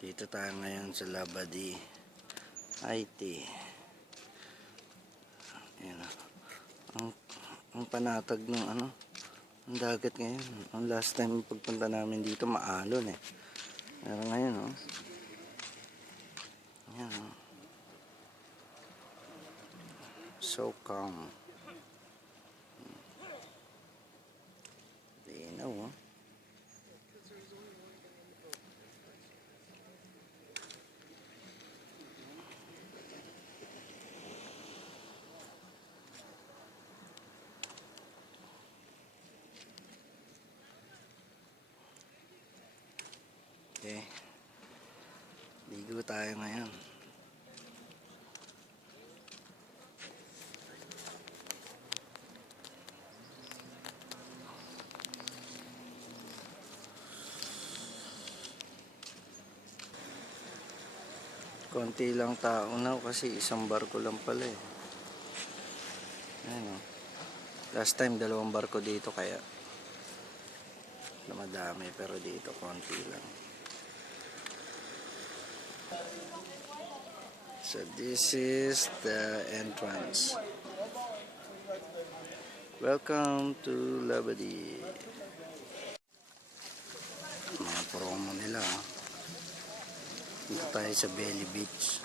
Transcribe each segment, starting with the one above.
Dito tayo ngayon sa Labadee IT. Ayan. Ang panatag ng ang dagat ngayon. Ang last time pagpunta namin dito maalon eh. Pero ngayon ayan so calm. Linaw Okay. Ligo tayo ngayon. Konti lang tao na kasi isang barko lang pala eh. Ayan Last time 2 barko dito kaya madami, pero dito konti lang. So this is the entrance. Welcome to Labadee. Mga promo nila. Dito tayo sa Belly Beach.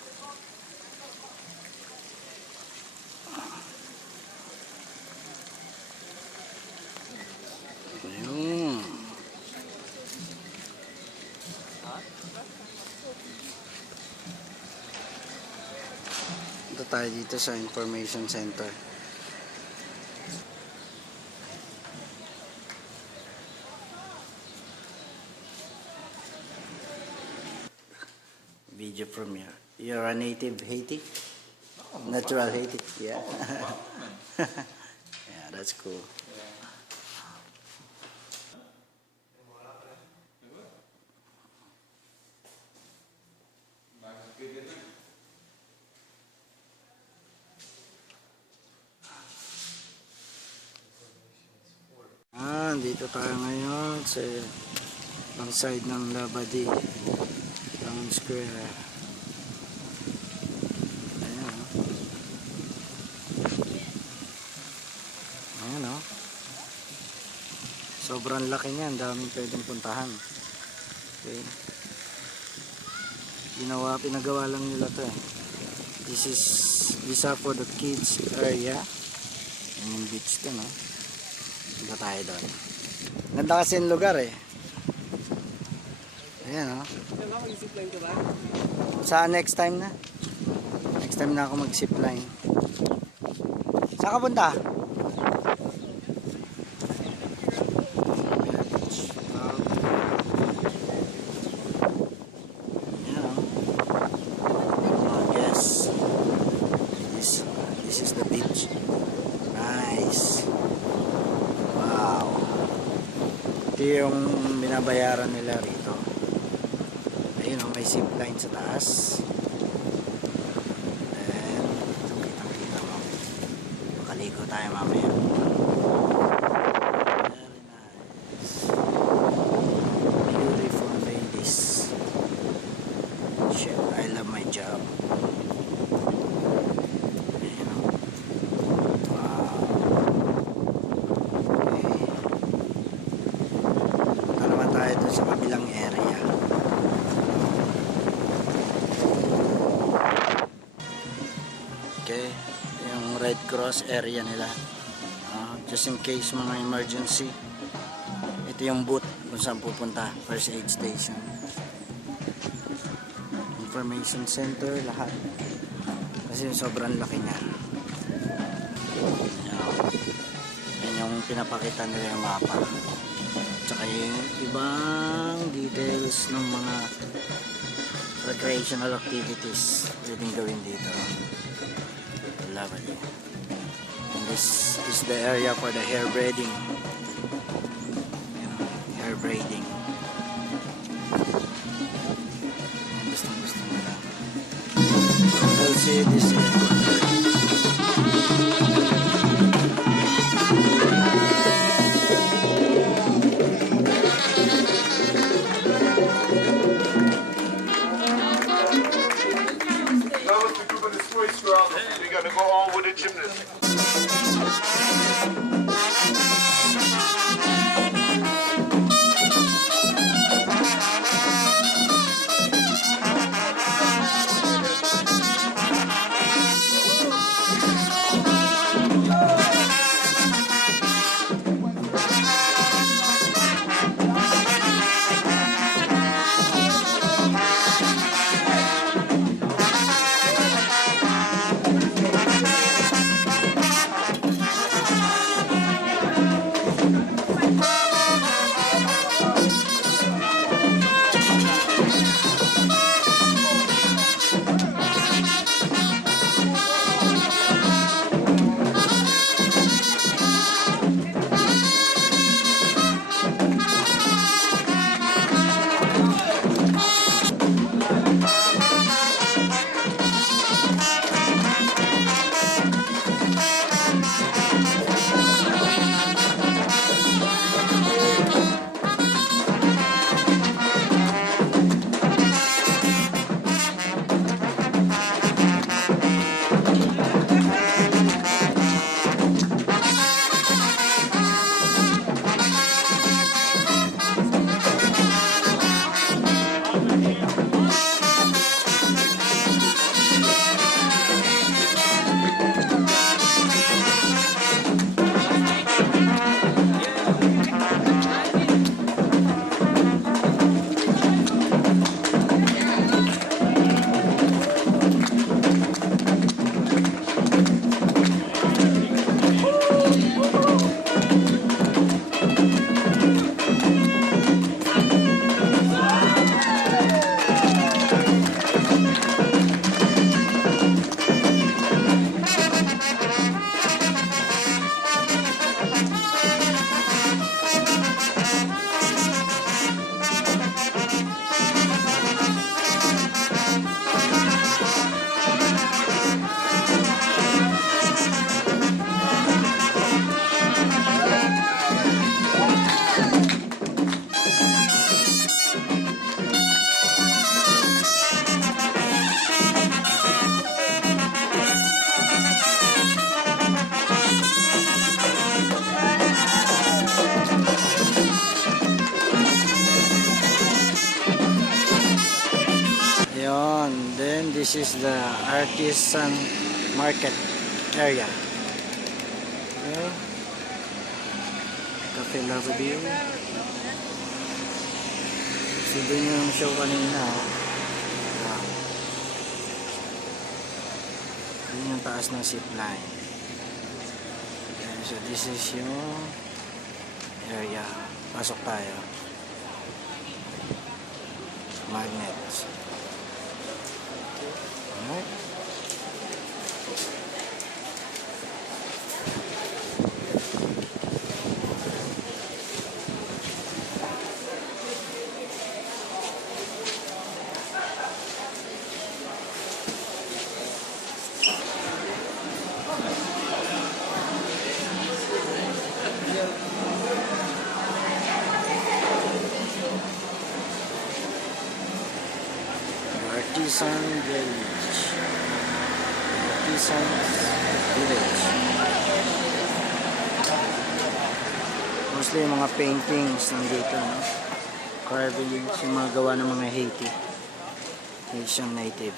Dito tayo dito sa Information Center. Video premiere. You're a native Haiti? Oh, natural Haiti? Yeah. Yeah, that's cool. Dito tayo ngayon sa ang side ng Labadee Town Square. Ayan sobrang laki niyan, daming pwedeng puntahan. Okay. Pinagawa lang nila to eh. This is visa for the kids area. Yung beach to Punta tayo doon. Ganda kasi yung lugar eh. Ayan mag-zipline ka ba? Sa next time na. Next time na ako mag-zipline. Saan ka punta? Yes. This is the beach. Nice. Ito yung binabayaran nila rito. Ayun may zipline sa taas. And kitang-kita mo. Makaligo tayo mamaya. Very nice. Beautiful ladies. Shit, I love my job. Sa kabilang area. Okay, yung Red Cross area nila. Just in case mga emergency. Ito yung booth kung saan pupunta. First aid station. Information center, lahat. Kasi sobrang laki niya. Yan yung pinapakita nila yung mapa. Tsaka yung ibang details ng mga recreational activities pwedeng gawin dito. Labadee. And this is the area for the hair braiding. Hair braiding. Gusto nila. We'll see this seçim resmi. Yon, then this is the artisan market area. Okay. Cafe Lavadil. So dun yung show kanina. Wow. Dun yung taas ng zip line. Okay, so this is yung area. Pasok tayo. Magnets. Alright. Artisan Village. Artisan Village. Mostly yung mga paintings nandito, no? Carvings, yung mga gawa ng mga Haiti. Haitian native.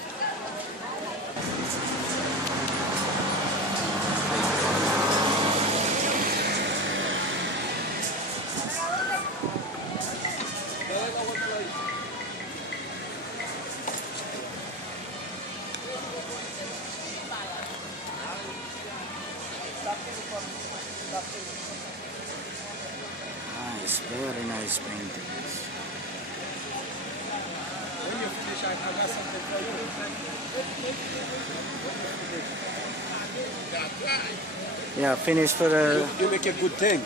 Nice, very nice paintings. When you finish, I got something for you. Yeah, finish for the... You make a good thing.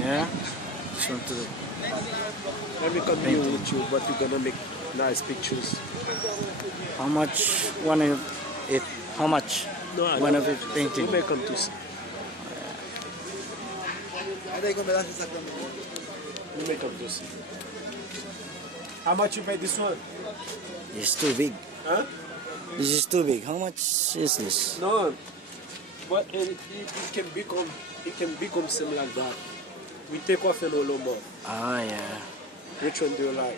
Yeah? Just want to... Let me come here with you, but you're gonna make nice pictures. How much one of it? How much? No, I One don't- of it painting. You may come to see. You may come to see. How much you pay this one? It's too big. Huh? This is too big. How much is this? No. But it can become something like that. We take off in Olomouc. Ah, yeah. Which one do you like?